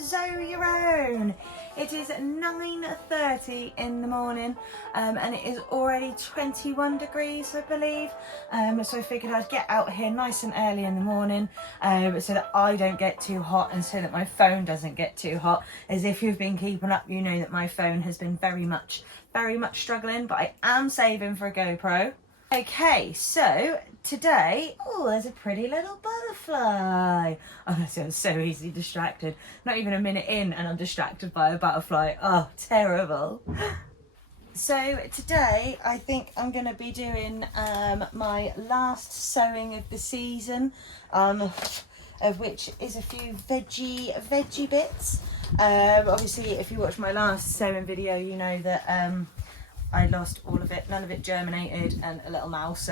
Zoe Your Own. It is 9:30 in the morning and it is already 21 degrees, I believe. So I figured I'd get out here nice and early in the morning so that I don't get too hot and so that my phone doesn't get too hot. As if you've been keeping up, you know that my phone has been very much struggling, but I am saving for a GoPro. Okay, so today, oh, there's a pretty little butterfly. Oh, I'm so easily distracted. Not even a minute in and I'm distracted by a butterfly. Oh, terrible. So today I think I'm going to be doing my last sowing of the season, of which is a few veggie bits. Obviously, if you watched my last sowing video, you know that I lost all of it. None of it germinated, and a little mouse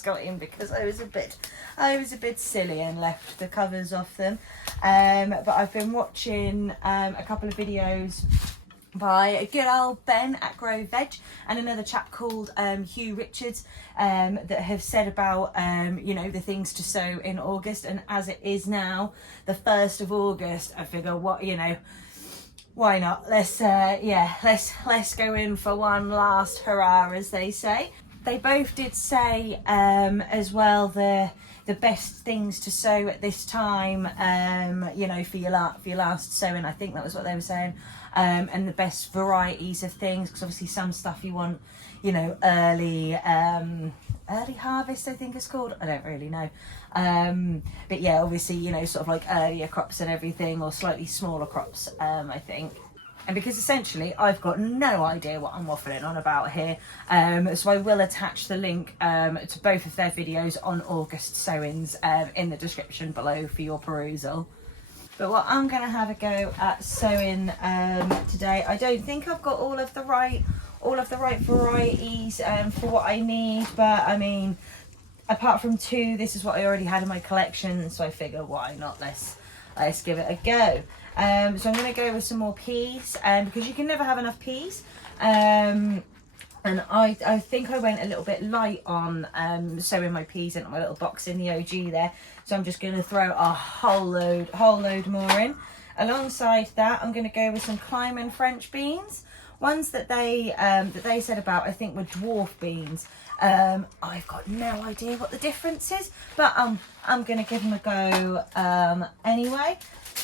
got in because I was a bit silly and left the covers off them. But I've been watching a couple of videos by a good old Ben at Grow Veg and another chap called Hugh Richards that have said about you know, the things to sow in August. And as it is now the 1st of August, I figure, what, you know, why not? Let's go in for one last hurrah, as they say. They both did say as well the best things to sow at this time, you know, for your last sowing. I think that was what they were saying, and the best varieties of things, because obviously some stuff you want, you know, early harvest, I think it's called. I don't really know, but yeah, obviously, you know, sort of like earlier crops and everything, or slightly smaller crops, I think. And because essentially I've got no idea what I'm waffling on about here, so I will attach the link to both of their videos on August sowings in the description below for your perusal. But what I'm going to have a go at sowing today, I don't think I've got all of the right varieties for what I need, but I mean, apart from 2, this is what I already had in my collection, so I figure, why not, let's give it a go. So I'm going to go with some more peas, because you can never have enough peas. And I think I went a little bit light on sowing my peas into my little box in the OG there. So I'm just going to throw a whole load more in. Alongside that, I'm going to go with some climbing French beans. Ones that they said about, I think, were dwarf beans. I've got no idea what the difference is, but I'm going to give them a go anyway.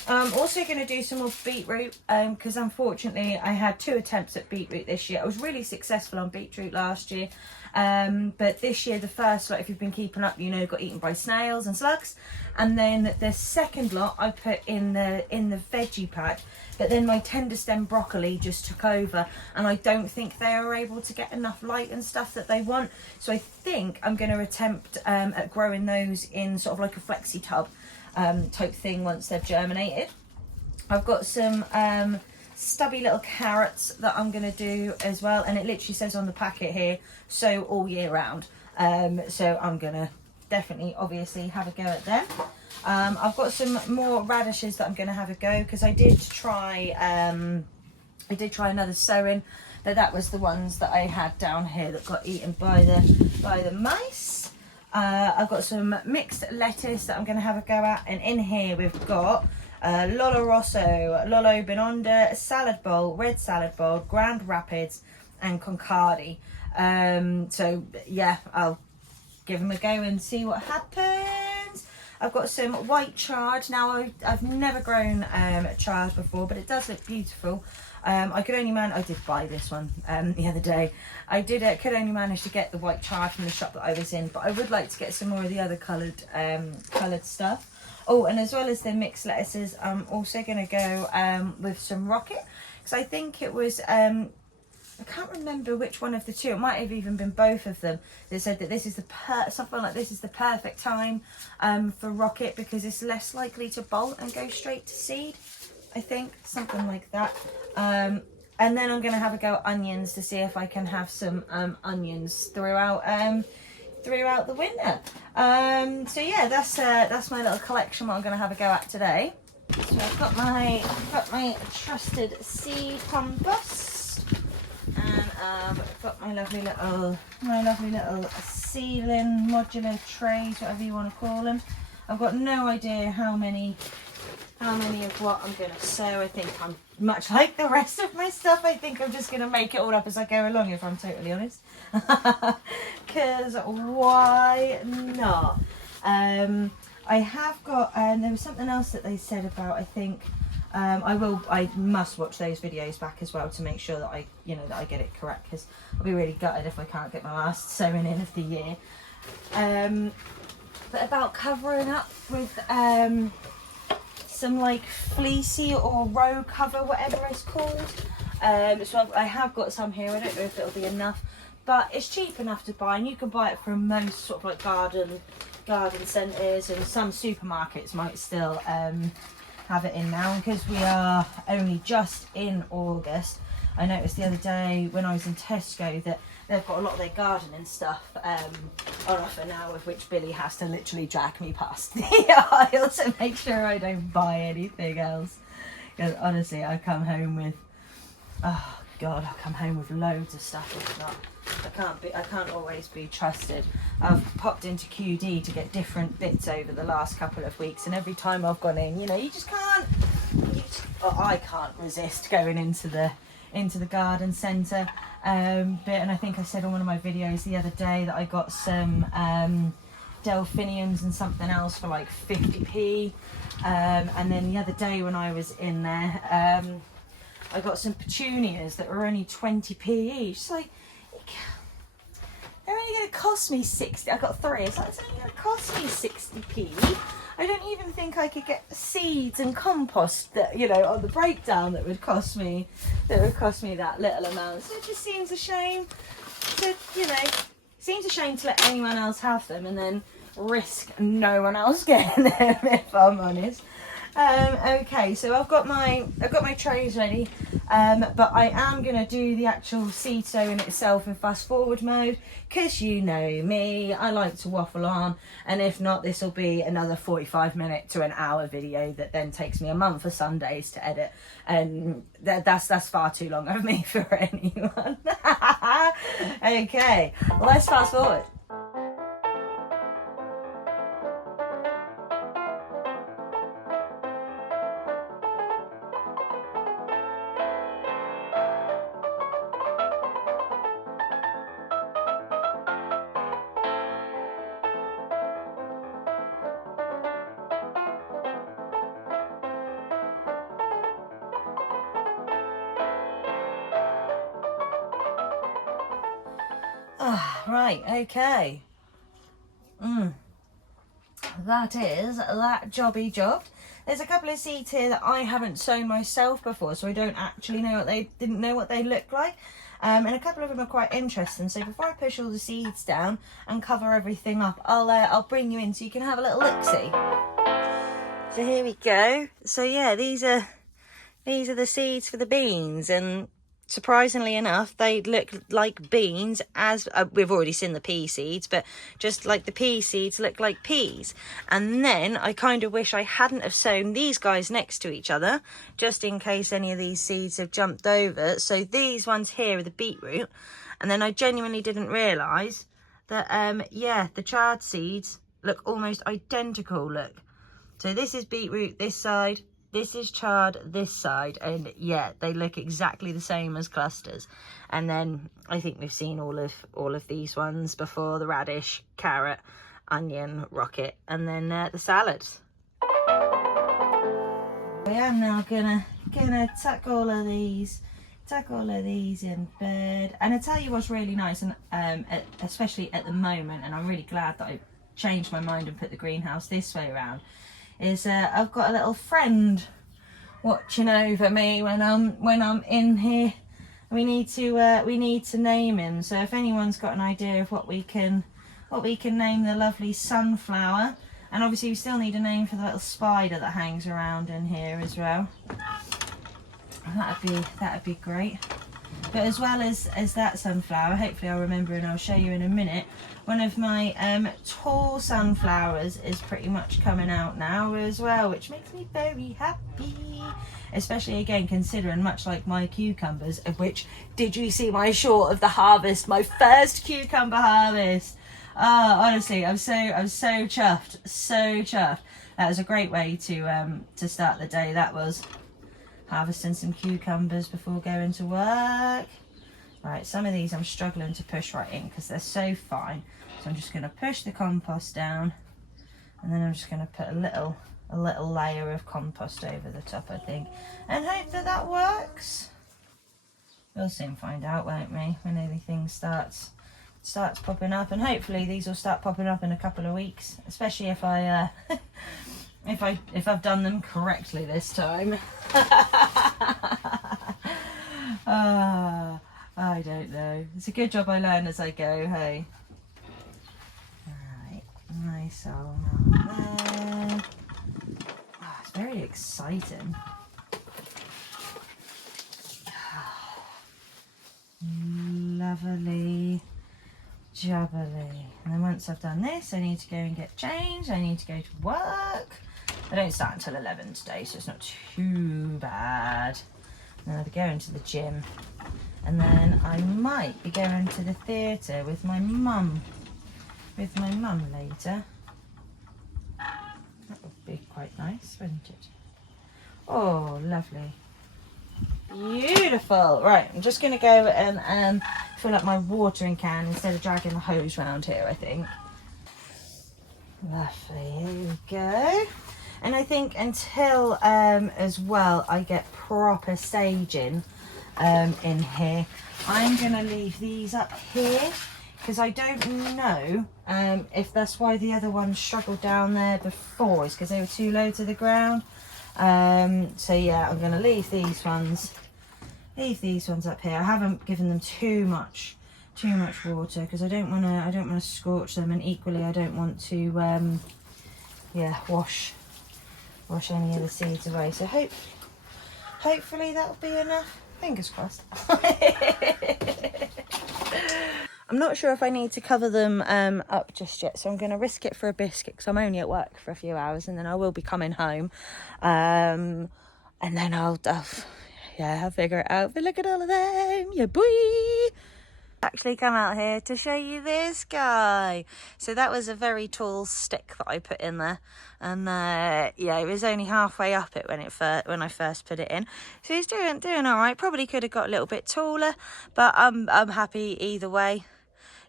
I'm also going to do some more beetroot, because unfortunately I had 2 attempts at beetroot this year. I was really successful on beetroot last year, but this year the first lot, if you've been keeping up, you know, got eaten by snails and slugs, and then the second lot I put in the veggie pack, but then my tender stem broccoli just took over, and I don't think they are able to get enough light and stuff that they want. So I think I'm going to attempt at growing those in sort of like a flexi tub type thing once they've germinated. I've got some stubby little carrots that I'm going to do as well, and it literally says on the packet here, sow all year round. So I'm going to definitely obviously have a go at them. I've got some more radishes that I'm going to have a go, because I did try another sowing, but that was the ones that I had down here that got eaten by the mice. I've got some mixed lettuce that I'm going to have a go at, and in here we've got Lolo Rosso, Lolo Binondo, salad bowl, red salad bowl, Grand Rapids, and Concardi. So yeah, I'll give them a go and see what happens. I've got some white chard. Now I've never grown chard before, but it does look beautiful. I did buy this one the other day. I could only manage to get the white chard from the shop that I was in, but I would like to get some more of the other coloured stuff. Oh, and as well as the mixed lettuces, I'm also going to go with some rocket, because I think it was I can't remember which one of the 2. It might have even been both of them. They said that this is something like this is the perfect time for rocket, because it's less likely to bolt and go straight to seed. I think something like that. And then I'm going to have a go at onions to see if I can have some onions throughout the winter. So yeah, that's my little collection. What I'm going to have a go at today. So I've got my trusted seed compost, and I've got my lovely little seedling modular trays, whatever you want to call them. I've got no idea how many how many of what I'm going to sow. I think I'm much like the rest of my stuff. I think I'm just going to make it all up as I go along, if I'm totally honest. Because why not? I have got, there was something else that they said about, I think, I must watch those videos back as well to make sure that I get it correct, because I'll be really gutted if I can't get my last sowing in of the year. But about covering up with some like fleecy or row cover, whatever it's called. So I have got some here. I don't know if it'll be enough, but it's cheap enough to buy, and you can buy it from most sort of like garden centres, and some supermarkets might still have it in now, because we are only just in August. I noticed the other day when I was in Tesco that they've got a lot of their gardening stuff on offer now, with which Billy has to literally drag me past the aisle to make sure I don't buy anything else. Because honestly, I come home with, oh God, I come home with loads of stuff. If not, I can't always be trusted. I've popped into QD to get different bits over the last couple of weeks, and every time I've gone in, you just can't. I can't resist going into the garden centre bit. And I think I said on one of my videos the other day that I got some delphiniums and something else for like 50p. And then the other day when I was in there, I got some petunias that were only 20p each. It's like, they're only going to cost me 60. I got 3. It's like, it's only going to cost me 60p. I don't even think I could get seeds and compost that, on the breakdown that would cost me that little amount. So it just seems a shame to, seems a shame to let anyone else have them and then risk no one else getting them, if I'm honest. Okay, so I've got my trays ready, but I am going to do the actual seed sowing itself in fast forward mode, because you know me, I like to waffle on, and if not, this will be another 45-minute to an hour video that then takes me a month of Sundays to edit, and that's far too long of me for anyone. Okay, let's fast forward. Right, okay. That is that jobby jobbed. There's a couple of seeds here that I haven't sown myself before, so I don't actually know didn't know what they look like. And a couple of them are quite interesting. So before I push all the seeds down and cover everything up, I'll bring you in so you can have a little look-see. So here we go. So yeah, these are the seeds for the beans, and surprisingly enough, they look like beans, as we've already seen the pea seeds, but just like the pea seeds look like peas. And then I kind of wish I hadn't have sown these guys next to each other, just in case any of these seeds have jumped over. So these ones here are the beetroot, and then I genuinely didn't realise that yeah, the chard seeds look almost identical. Look, so this is beetroot this side, this is chard this side, and yeah, they look exactly the same as clusters. And then I think we've seen all of these ones before: the radish, carrot, onion, rocket, and then the salads. I am now gonna tuck all of these in bed. And I tell you what's really nice, and especially at the moment, and I'm really glad that I changed my mind and put the greenhouse this way around, is I've got a little friend watching over me when I'm in here. We need to name him. So if anyone's got an idea of what we can name the lovely sunflower, and obviously we still need a name for the little spider that hangs around in here as well. That'd be great. But as well as that sunflower, hopefully I'll remember and I'll show you in a minute, one of my tall sunflowers is pretty much coming out now as well, which makes me very happy. Especially again considering, much like my cucumbers, of which, did you see my short of the harvest, my first cucumber harvest? Oh, honestly, I'm so chuffed, so chuffed. That was a great way to start the day. That was harvesting some cucumbers before going to work. Right, some of these I'm struggling to push right in because they're so fine. So I'm just going to push the compost down, and then I'm just going to put a little layer of compost over the top, I think, and hope that works. We'll soon find out, won't we, when everything starts popping up, and hopefully these will start popping up in a couple of weeks, especially if I if I've done them correctly this time. I don't know. It's a good job I learn as I go, hey. Alright, nice old there. Oh, it's very exciting. Lovely jubbly. And then once I've done this, I need to go and get changed. I need to go to work. I don't start until 11 today, so it's not too bad. And then I'll be going to the gym. And then I might be going to the theatre with my mum. Later. That would be quite nice, wouldn't it? Oh, lovely. Beautiful. Right, I'm just going to go and fill up my watering can instead of dragging the hose around here, I think. Lovely, here we go. And I think until as well I get proper staging in here, I'm going to leave these up here because I don't know if that's why the other ones struggled down there before, is because they were too low to the ground. So yeah, I'm going to leave these ones up here. I haven't given them too much water because I don't want to scorch them, and equally I don't want to yeah, wash any of the seeds away. So hopefully that'll be enough. Fingers crossed. I'm not sure if I need to cover them up just yet, so I'm going to risk it for a biscuit because I'm only at work for a few hours, and then I will be coming home, and then I'll figure it out. But look at all of them, yeah boy. Actually come out here to show you this guy. So that was a very tall stick that I put in there, and yeah, it was only halfway up it when I first put it in. So he's doing all right. Probably could have got a little bit taller, but I'm happy either way.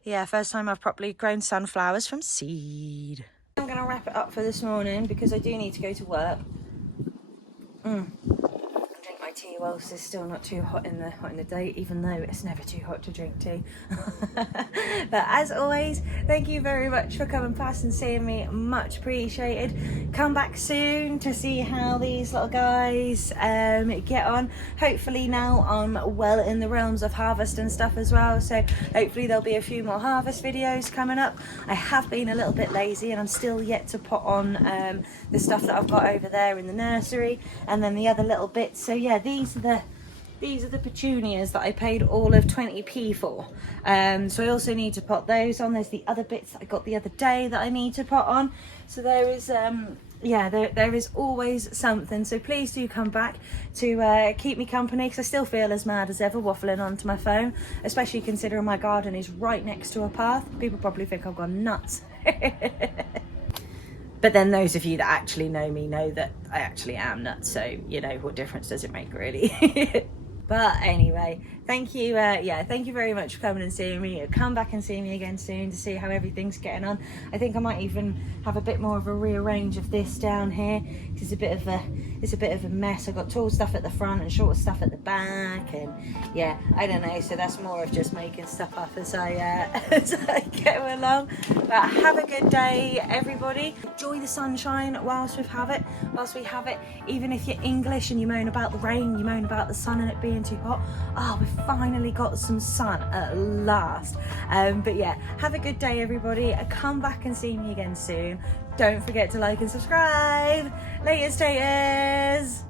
Yeah, first time I've properly grown sunflowers from seed. I'm gonna wrap it up for this morning because I do need to go to work. Drink my tea whilst it's still not too hot in the day, even though it's never too hot to drink tea. But as always, thank you very much for coming past and seeing me, much appreciated. Come back soon to see how these little guys get on. Hopefully now I'm well in the realms of harvest and stuff as well, so hopefully there'll be a few more harvest videos coming up. I have been a little bit lazy and I'm still yet to put on the stuff that I've got over there in the nursery, and then the other little bits. So yeah, these are the petunias that I paid all of 20p for. So I also need to put those on. There's the other bits that I got the other day that I need to put on. So there is yeah, there is always something. So please do come back to keep me company, because I still feel as mad as ever waffling onto my phone, especially considering my garden is right next to a path. People probably think I've gone nuts. But then those of you that actually know me know that I actually am nuts, so you know, what difference does it make really? But anyway, thank you, yeah, thank you very much for coming and seeing me. Come back and see me again soon to see how everything's getting on. I think I might even have a bit more of a rearrange of this down here, because it's a bit of a mess. I've got tall stuff at the front and short stuff at the back, and yeah, I don't know. So that's more of just making stuff up as I as I go along. But have a good day, everybody. Enjoy the sunshine whilst we have it. Even if you're English and you moan about the rain, you moan about the sun and it being too hot. Oh, we've finally got some sun at last. But yeah, have a good day, everybody. Come back and see me again soon. Don't forget to like and subscribe. Later, taters.